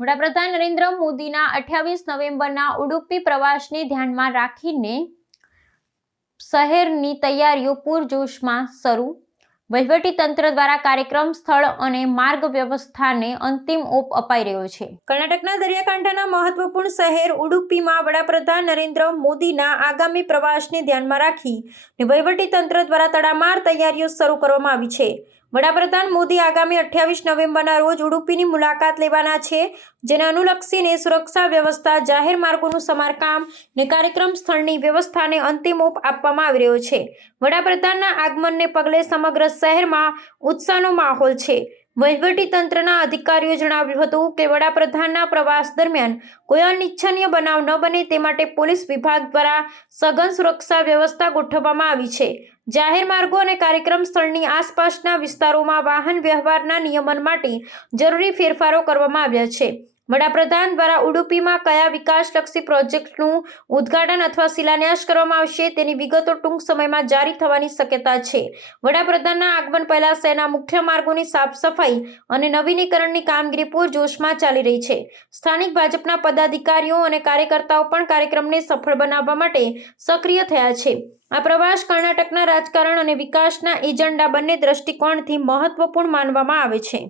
વડાપ્રધાન નરેન્દ્ર મોદીના અઠ્યાવીસ નવેમ્બરના ઉડુપી પ્રવાસને ધ્યાનમાં રાખીને શહેરની તૈયારીઓ પૂરજોશમાં શરૂ. તંત્ર દ્વારા કાર્યક્રમ, સ્થળ અને માર્ગ વ્યવસ્થાને અંતિમ ઓપ અપાઈ રહ્યો છે. કર્ણાટકના દરિયાકાંઠાના મહત્વપૂર્ણ શહેર ઉડુપીમાં વડાપ્રધાન નરેન્દ્ર મોદીના આગામી પ્રવાસને ધ્યાનમાં રાખી તંત્ર દ્વારા તડામાર તૈયારીઓ શરૂ કરવામાં આવી છે. વડાપ્રધાન મોદી આગામી અઠ્યાવીસ નવેમ્બરના રોજ ઉડુપીની મુલાકાત લેવાના છે, જેને અનુલક્ષીને સુરક્ષા વ્યવસ્થા, જાહેર માર્ગોનું સમારકામ ને કાર્યક્રમ સ્થળની વ્યવસ્થાને અંતિમ ઓપ આપવામાં આવી રહ્યો છે. વડાપ્રધાનના આગમનને પગલે સમગ્ર શહેરમાં ઉત્સાહનો માહોલ છે. તંત્રના અધિકારીઓ જણાવ્યું હતું કે, વડાપ્રધાનના પ્રવાસ દરમિયાન કોઈ અનિચ્છનીય બનાવ ન બને તે માટે પોલીસ વિભાગ દ્વારા સઘન સુરક્ષા વ્યવસ્થા ગોઠવવામાં આવી છે. જાહેર માર્ગો અને કાર્યક્રમ સ્થળની આસપાસના વિસ્તારોમાં વાહન વ્યવહારના નિયમન માટે જરૂરી ફેરફારો કરવામાં આવ્યા છે. વડાપ્રધાન દ્વારા ઉડુપીમાં કયા વિકાસલક્ષી પ્રોજેક્ટનું ઉદ્ઘાટન અથવા શિલાન્યાસ કરવામાં આવશે તેની વિગતો ટૂંક સમયમાં જારી થવાની શક્યતા છે. વડાપ્રધાનના આગમન પહેલા સેના મુખ્ય માર્ગોની સાફ સફાઈ અને નવીનીકરણની કામગીરી પૂરજોશમાં ચાલી રહી છે. સ્થાનિક ભાજપના પદાધિકારીઓ અને કાર્યકર્તાઓ પણ કાર્યક્રમને સફળ બનાવવા માટે સક્રિય થયા છે. આ પ્રવાસ કર્ણાટકના રાજકારણ અને વિકાસના એજન્ડા બંને દ્રષ્ટિકોણથી મહત્વપૂર્ણ માનવામાં આવે છે.